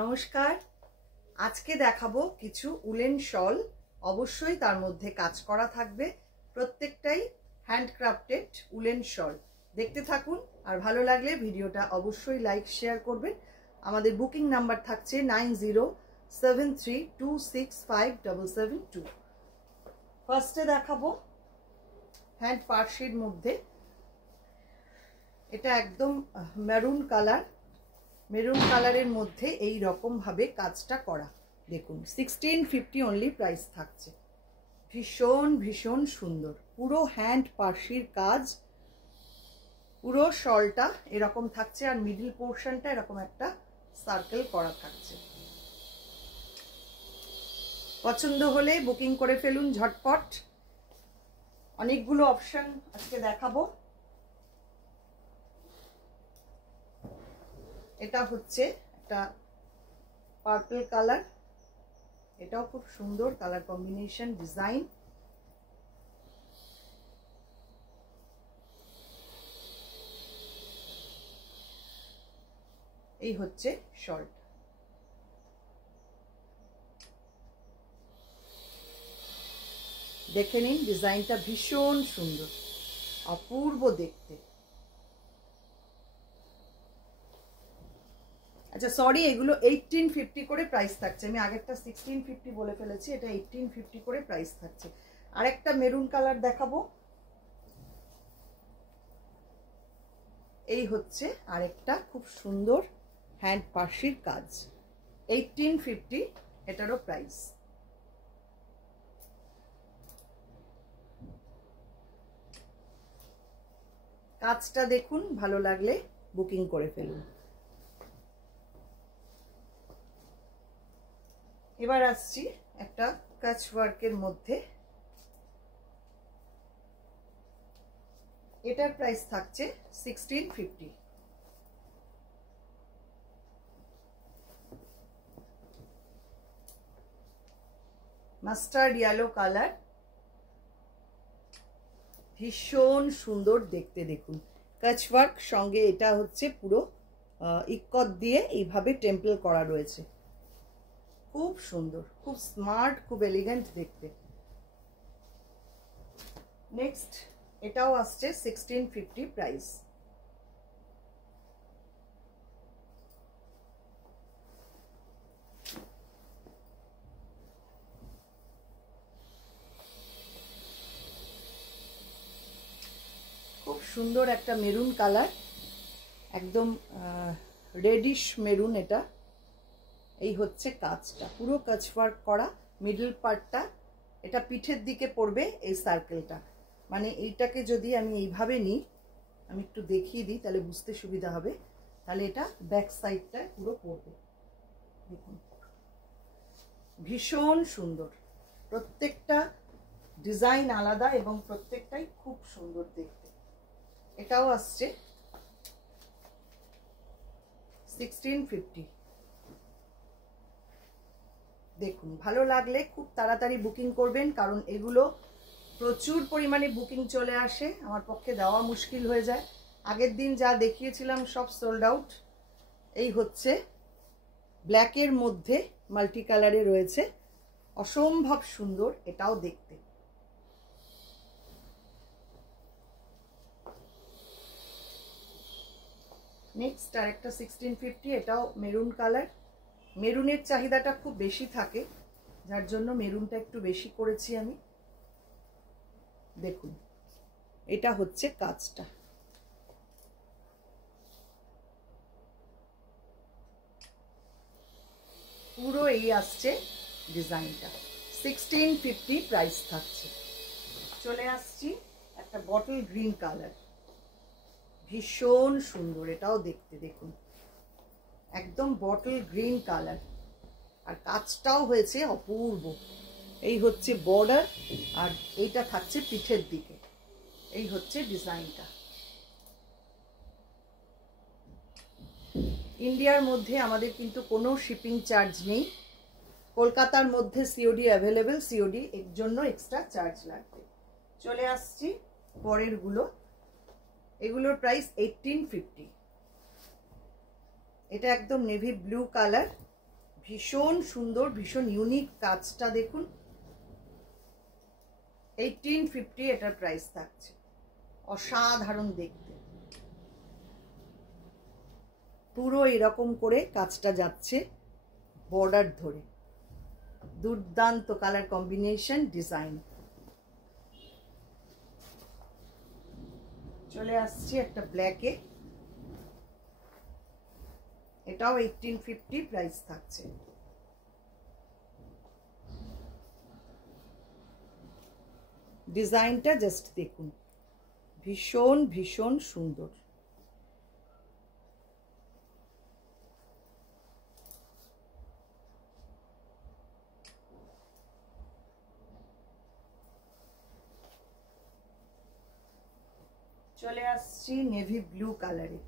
নমস্কার। আজকে দেখাবো কিছু উলেন শল, অবশ্যই তার মধ্যে কাজ করা থাকবে, প্রত্যেকটাই হ্যান্ডক্রাফটেড উলেন শল। দেখতে থাকুন, আর ভালো লাগলে ভিডিওটা অবশ্যই লাইক শেয়ার করবেন। আমাদের বুকিং নাম্বার থাকছে 9073265772। ফার্স্টে দেখাবো হ্যান্ড পার্সির মধ্যে, এটা একদম মেরুন কালারের মধ্যে এই রকম ভাবে কাজটা করা। দেখুন 1650 অনলি প্রাইস থাকছে। ভীষণ ভীষণ সুন্দর, পুরো হ্যান্ড পার্সির কাজ, পুরো শলটা এরকম থাকছে, আর মিডল পোর্শনটা এরকম একটা সার্কেল করা থাকছে। পছন্দ হলে বুকিং করে ফেলুন ঝটপট। অনেকগুলো অপশন আজকে দেখাবো। এটা হচ্ছে একটা পার্পল কালার, এটাও খুব সুন্দর কালার কম্বিনেশন, ডিজাইন। এই হচ্ছে শর্ট। দেখে নিন, ডিজাইনটা ভীষণ সুন্দর, অপূর্ব দেখতে। আচ্ছা সরি, এগুলো 1850 করে প্রাইস থাকছে। আমি আগেরটা 1650 বলে ফেলেছি, এটা 1850 করে প্রাইস থাকছে। আরেকটা মেরুন কালার দেখাবো। এই হচ্ছে আরেকটা খুব সুন্দর হ্যান্ড পার্সির কাজ, 1850 এটারও প্রাইস। কাজটা দেখুন, ভালো লাগলে বুকিং করে ফেলুন। এবার আসছি একটা কাচ ওয়ার্কের মধ্যে, এটার প্রাইস থাকছে 1650। মাস্টার্ড ইয়েলো কালার, ভীষণ সুন্দর দেখতে। দেখুন কাচ ওয়ার্ক সঙ্গে এটা হচ্ছে পুরো ইক্কত দিয়ে এইভাবে টেম্পল করা রয়েছে, খুব সুন্দর, খুব স্মার্ট, খুব এলিগেন্ট দেখতে। নেক্সট এটাও আসছে 1650 প্রাইস। খুব সুন্দর একটা মেরুন কালার, একদম রেডিশ মেরুন। এটা এই হচ্ছে কাজটা, পুরো কাচ ওয়ার্ক করা, মিডল পার্টটা এটা পিঠের দিকে পড়বে এই সার্কেলটা। মানে এইটাকে যদি আমি এইভাবে নিই, আমি একটু দেখিয়ে দিই তাহলে বুঝতে সুবিধা হবে। তাহলে এটা ব্যাক সাইডটা পুরো পড়বে। দেখুন ভীষণ সুন্দর, প্রত্যেকটা ডিজাইন আলাদা এবং প্রত্যেকটাই খুব সুন্দর দেখতে। এটাও আসছে 1650। দেখুন ভালো লাগলে খুব তাড়াতাড়ি বুকিং করবেন, কারণ এগুলো প্রচুর পরিমাণে বুকিং চলে আসে, আমার পক্ষে দেওয়া মুশকিল হয়ে যায়। আগের দিন যা দেখিয়েছিলাম সব সোল্ড আউট। এই হচ্ছে ব্ল্যাকের মধ্যে মাল্টি কালারে রয়েছে, অসম্ভব সুন্দর এটাও দেখতে। নেক্সট আরেকটা 1650, এটাও মেরুন কালার। মেরুনের চাহিদাটা খুব বেশি থাকে, যার জন্য মেরুনটা একটু বেশি করেছি আমি। দেখুন এটা হচ্ছে কাজটা, পুরো এই আসছে ডিজাইনটা। 1650 প্রাইস থাকছে। চলে আসছি একটা বটল গ্রিন কালার, ভীষণ সুন্দর এটাও দেখতে। দেখুন একদম বটল গ্রিন কালার, আর কাজটাও হয়েছে অপূর্ব। এই হচ্ছে বর্ডার, আর এইটা থাকছে পিঠের দিকে। এই হচ্ছে ডিজাইনটা। ইন্ডিয়ার মধ্যে আমাদের কিন্তু কোনো শিপিং চার্জ নেই। কলকাতার মধ্যে সিওডি অ্যাভেলেবেল, সিওডি এর জন্য এক্সট্রা চার্জ লাগবে। চলে আসছি পরের গুলো, এগুলোর প্রাইস 1850। এটা একদম নেভি ব্লু কালার, ভীষণ সুন্দর, ভীষণ ইউনিক কাজটা দেখুন। 1850 এটার প্রাইস থাকছে। অসাধারণ দেখতে, পুরো এরকম করে কাজটা যাচ্ছে বর্ডার ধরে। দুর্দান্ত কালার কম্বিনেশন, ডিজাইন। চলে আসছে একটা ব্ল্যাকে, এটাও 1850 প্রাইস থাকছে। ডিজাইনটা জাস্ট দেখুন, ভীষণ ভীষণ সুন্দর। চলে আসছি নেভি ব্লু কালারে,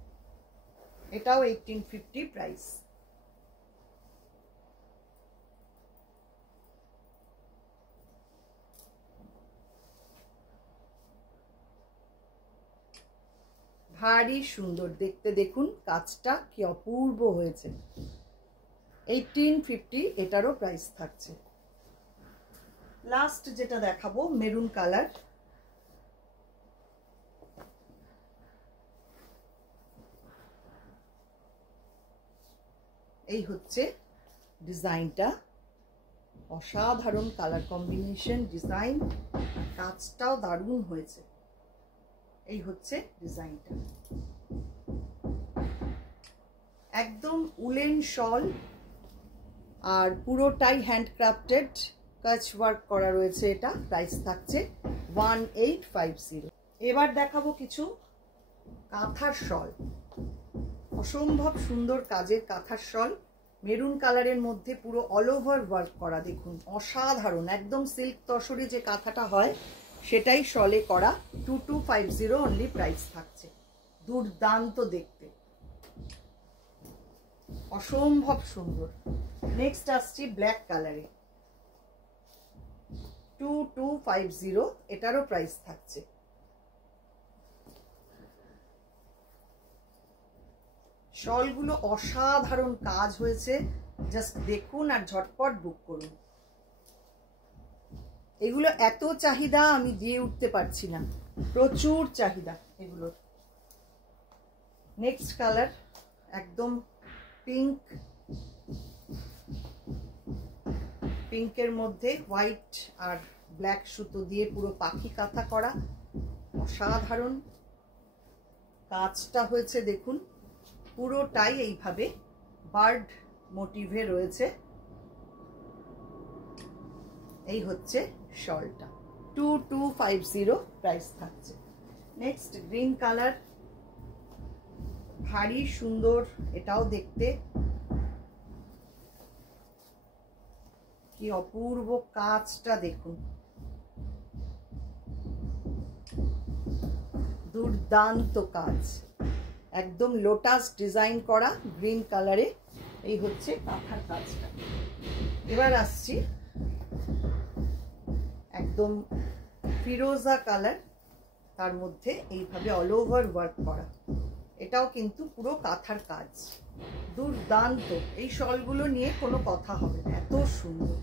এটাও 1850 প্রাইস। ভারী সুন্দর দেখতে, দেখুন কাজটা কি অপূর্ব হয়েছে। 1850 এটারও প্রাইস থাকছে। লাস্ট যেটা দেখাবো মেরুন কালার, এই হচ্ছে ডিজাইনটা। অসাধারণ কালার কম্বিনেশন, ডিজাইন, কাজটাও দারুণ হয়েছে। এই হচ্ছে ডিজাইনটা, একদম উলেন শল আর পুরোটাই হ্যান্ডক্রাফটেড কাচ ওয়ার্ক করা রয়েছে। এটা প্রাইস থাকছে 1850। এবার দেখাবো কিছু কাঁথার শল, অসম্ভব সুন্দর কাজের কাঁথার শল, মেরুন কালারের মধ্যে পুরো অল ওভার ওয়ার্ক করা। দেখুন অসাধারণ, একদম সিল্ক তসরি যে কাঁথাটা হয় সেটাই শলে করা। 2250 অনলি প্রাইস থাকছে। দুর্দান্ত দেখতে, অসম্ভব সুন্দর। নেক্সট আসছি ব্ল্যাক কালারে, 2250 এটারও প্রাইস থাকছে। শলগুলো অসাধারণ কাজ হয়েছে, জাস্ট দেখুন আর ঝটপট বুক করুন। এগুলো এত চাহিদা, আমি দিয়ে উঠতে পারছি না, প্রচুর চাহিদা এগুলোর। নেক্সট কালার একদম পিঙ্ক, পিঙ্কের মধ্যে হোয়াইট আর ব্ল্যাক সুতো দিয়ে পুরো পাখি কাঁথা করা। অসাধারণ কাজটা হয়েছে দেখুন, পুরোটাই এইভাবে বার্ড মোটিভে রয়েছে। এই হচ্ছে শলটা, 2250 প্রাইস থাকছে। নেক্সট গ্রিন কালার, ভারী সুন্দর এটাও দেখতে, কি অপূর্ব কাজটা দেখুন, দুর্দান্ত কাজ, একদম লোটাস ডিজাইন করা গ্রিন কালারে। এই হচ্ছে কাঁথার কাজটা। এবার আসছি একদম ফিরোজা কালার, তার মধ্যে এইভাবে অল ওভার ওয়ার্ক করা। এটাও কিন্তু পুরো কাঁথার কাজ, দুর্দান্ত। এই শলগুলো নিয়ে কোনো কথা হবে না, এত সুন্দর,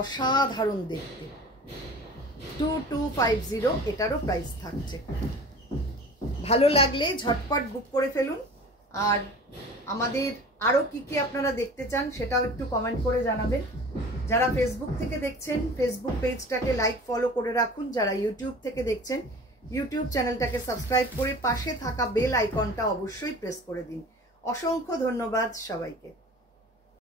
অসাধারণ দেখতে। 2250 এটারও প্রাইস থাকছে। ভালো লাগলে ঝটপট বুক করে ফেলুন। আর আমাদের আরও কি কি আপনারা দেখতে চান সেটাও একটু কমেন্ট করে জানাবেন। যারা ফেসবুক থেকে দেখছেন ফেসবুক পেজটাকে লাইক ফলো করে রাখুন। যারা ইউটিউব থেকে দেখছেন ইউটিউব চ্যানেলটাকে সাবস্ক্রাইব করে পাশে থাকা বেল আইকনটা অবশ্যই প্রেস করে দিন। অসংখ্য ধন্যবাদ সবাইকে।